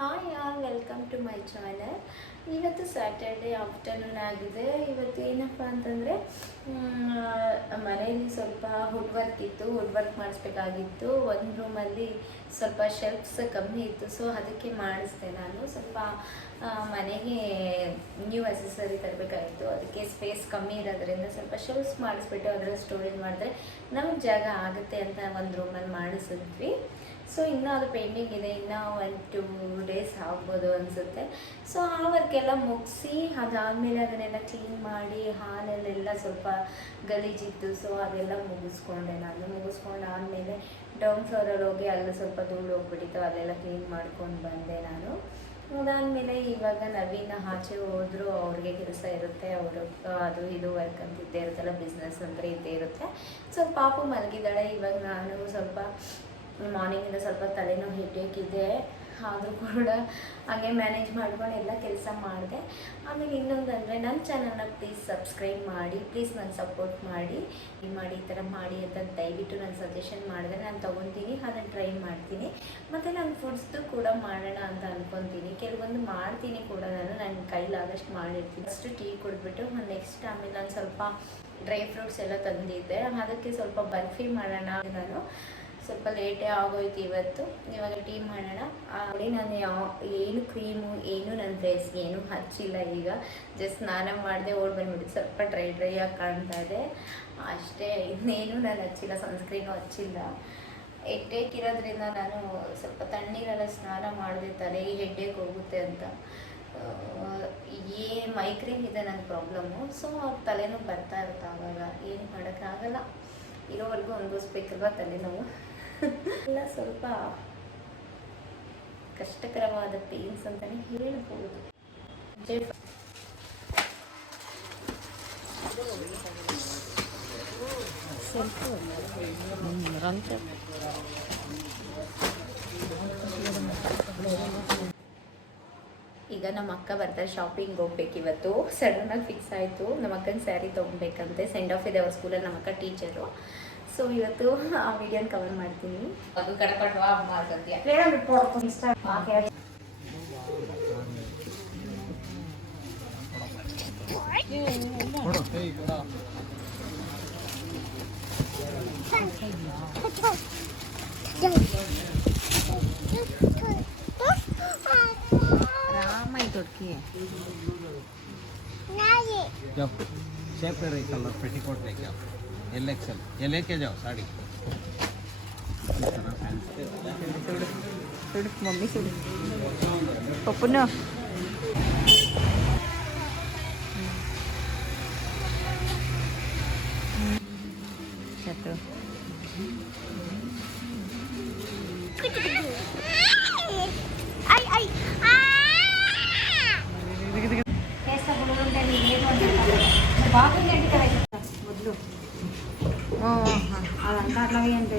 Hi all welcome to my channel. ಇವತ್ತು Saturday afternoon ಆಗಿದೆ. ಇವತ್ತು ಏನಪ್ಪ ಅಂತಂದರೆ ಮನೆಯಲ್ಲಿ ಸ್ವಲ್ಪ ವುಡ್ ವರ್ಕ್ ಇತ್ತು, ವುಡ್ ವರ್ಕ್ ಮಾಡಿಸ್ಬೇಕಾಗಿತ್ತು. ಒಂದು ರೂಮಲ್ಲಿ ಸ್ವಲ್ಪ ಶೆಲ್ಫ್ಸ್ ಕಮ್ಮಿ ಇತ್ತು, ಸೊ ಅದಕ್ಕೆ ಮಾಡಿಸ್ದೆ. ನಾನು ಸ್ವಲ್ಪ ಮನೆಗೆ ನ್ಯೂ ಅಸೆಸರಿ ತರಬೇಕಾಗಿತ್ತು, ಅದಕ್ಕೆ ಸ್ಪೇಸ್ ಕಮ್ಮಿ ಇರೋದ್ರಿಂದ ಸ್ವಲ್ಪ ಶೆಲ್ಫ್ಸ್ ಮಾಡಿಸ್ಬಿಟ್ಟು ಅದರಲ್ಲಿ ಸ್ಟೋರೇಜ್ ಮಾಡಿದ್ರೆ ನಮ್ಗೆ ಜಾಗ ಆಗುತ್ತೆ ಅಂತ ಒಂದು ರೂಮಲ್ಲಿ ಮಾಡಿಸಿದ್ವಿ. ಸೊ ಇನ್ನೂ ಅದು ಪೆಂಡಿಂಗ್ ಇದೆ, ಇನ್ನೂ 1-2 ಡೇಸ್ ಆಗ್ಬೋದು ಅನಿಸುತ್ತೆ. ಸೊ ಆ ವರ್ಕೆಲ್ಲ ಮುಗಿಸಿ ಅದಾದಮೇಲೆ ಅದನ್ನೆಲ್ಲ ಕ್ಲೀನ್ ಮಾಡಿ, ಹಾಲಲ್ಲೆಲ್ಲ ಸ್ವಲ್ಪ ಗಲೀಜಿತ್ತು, ಸೊ ಅದೆಲ್ಲ ಮುಗಿಸ್ಕೊಂಡೆ. ನಾನು ಮುಗಿಸ್ಕೊಂಡಾದಮೇಲೆ ಡೌನ್ ಫ್ಲೋರಲ್ಲಿ ಹೋಗಿ ಅಲ್ಲಿ ಸ್ವಲ್ಪ ಧೂಳು ಹೋಗ್ಬಿಟ್ಟಿತ್ತು, ಅಲ್ಲೆಲ್ಲ ಕ್ಲೀನ್ ಮಾಡ್ಕೊಂಡು ಬಂದೆ ನಾನು. ಅದಾದಮೇಲೆ ಇವಾಗ ನವೀನ ಆಚೆ ಹೋದ್ರು, ಅವ್ರಿಗೆ ಕೆಲಸ ಇರುತ್ತೆ, ಅವರು ಅದು ಇದು ವರ್ಕ್ ಅಂತ ಇದ್ದೇ ಇರುತ್ತಲ್ಲ, ಬಿಸ್ನೆಸ್ ಅಂತ ಇದ್ದೇ ಇರುತ್ತೆ. ಸೊ ಪಾಪು ಮಲಗಿದ್ದಾಳೆ. ಇವಾಗ ನಾನು ಸ್ವಲ್ಪ ಮಾರ್ನಿಂಗಿಂದ ಸ್ವಲ್ಪ ತಲೆನೋವು ಹೆಡ್ಡೇಕಿದೆ, ಆದರೂ ಕೂಡ ಹಾಗೆ ಮ್ಯಾನೇಜ್ ಮಾಡ್ಕೊಂಡು ಎಲ್ಲ ಕೆಲಸ ಮಾಡಿದೆ. ಆಮೇಲೆ ಇನ್ನೊಂದು ಅಂದರೆ ನನ್ನ ಚಾನಲ್ನ ಪ್ಲೀಸ್ ಸಬ್ಸ್ಕ್ರೈಬ್ ಮಾಡಿ, ಪ್ಲೀಸ್ ನಾನು ಸಪೋರ್ಟ್ ಮಾಡಿ ಈ ಥರ ಮಾಡಿ ಅಂತ ದಯವಿಟ್ಟು ನಾನು ಸಜೆಷನ್ ಮಾಡಿದ್ರೆ ನಾನು ತೊಗೊತೀನಿ, ಅದನ್ನು ಟ್ರೈ ಮಾಡ್ತೀನಿ. ಮತ್ತು ನಾನು ಫುಡ್ಸ್ದು ಕೂಡ ಮಾಡೋಣ ಅಂತ ಅಂದ್ಕೊತೀನಿ. ಕೆಲವೊಂದು ಮಾಡ್ತೀನಿ ಕೂಡ, ನನ್ನ ಕೈಲಾದಷ್ಟು ಮಾಡಿರ್ತೀನಿ. ಫಸ್ಟು ಟೀ ಕುಡಿದ್ಬಿಟ್ಟು ನೆಕ್ಸ್ಟ್ ಆಮೇಲೆ ನಾನು ಸ್ವಲ್ಪ ಡ್ರೈ ಫ್ರೂಟ್ಸ್ ಎಲ್ಲ ತಂದಿದ್ದೆ, ಅದಕ್ಕೆ ಸ್ವಲ್ಪ ಬರ್ಫಿ ಮಾಡೋಣ. ನಾನು ಸ್ವಲ್ಪ ಲೇಟೇ ಆಗೋಯ್ತು ಇವತ್ತು. ಇವಾಗ ಟೀ ಮಾಡೋಣ. ಅಲ್ಲಿ ನಾನು ಏನು ಕ್ರೀಮು ಏನು ನನ್ನ ಫೇಸ್ ಏನೂ ಹಚ್ಚಿಲ್ಲ. ಈಗ ಜಸ್ಟ್ ಸ್ನಾನ ಮಾಡಿದೆ, ಓಡ್ ಬಂದುಬಿಟ್ಟು ಸ್ವಲ್ಪ ಡ್ರೈ ಆಗಿ ಕಾಣ್ತಾ ಇದೆ ಅಷ್ಟೇ. ಇನ್ನೇನು ನಾನು ಹಚ್ಚಿಲ್ಲ, ಸನ್ಸ್ಕ್ರೀನು ಹಚ್ಚಿಲ್ಲ. ಹೆಡ್ಡೇಕ್ ಇರೋದ್ರಿಂದ ನಾನು ಸ್ವಲ್ಪ ತಣ್ಣೀರೆಲ್ಲ ಸ್ನಾನ ಮಾಡಿದೆ, ತಲೆಗೆ ಹೆಡ್ಡೇಕ್ ಹೋಗುತ್ತೆ ಅಂತ. ಮೈಗ್ರೇನ್ ಇದೆ ನನ್ನ ಪ್ರಾಬ್ಲಮ್ಮು, ಸೊ ತಲೆನೋವು ಬರ್ತಾ ಇರುತ್ತೆ. ಆವಾಗ ಏನು ಮಾಡೋಕ್ಕಾಗಲ್ಲ, ಇರೋವರೆಗೂ ಅನುಭವಿಸ್ಬೇಕಲ್ವ ತಲೆನೋವು. ಎಲ್ಲ ಸ್ವಲ್ಪ ಕಷ್ಟಕರವಾದ ಪೇನ್ಸ್ ಅಂತಲೇ ಹೇಳ್ಬೋದು. ಈಗ ನಮ್ಮ ಅಕ್ಕ ಬರ್ತಾರೆ, ಶಾಪಿಂಗ್ ಹೋಗ್ಬೇಕು ಇವತ್ತು. ಸಡನ್ನಾಗಿ ಫಿಕ್ಸ್ ಆಯಿತು, ನಮ್ಮ ಅಕ್ಕನ ಸ್ಯಾರಿ ತೊಗೊಬೇಕಂತೆ. ಸೆಂಡ್ ಆಫ್ ಇದೆ ಅವ್ರ ಸ್ಕೂಲಲ್ಲಿ, ನಮ್ಮ ಅಕ್ಕ ಟೀಚರು. ಸೊ ಇವತ್ತು ಆ ವಿಡಿಯೋನ ಕವರ್ ಮಾಡ್ತೀನಿ. ಅದು ಕಡಪಟ್ವಾ ಮಾಡ್ಕೊತೀಯ जब शेप कलर पेटीकोट लेके आओ, LXL ये लेके जाओ साड़ी। मम्मी सुन पप्पू ना మొదలు అదంతా అట్లాగే అంటే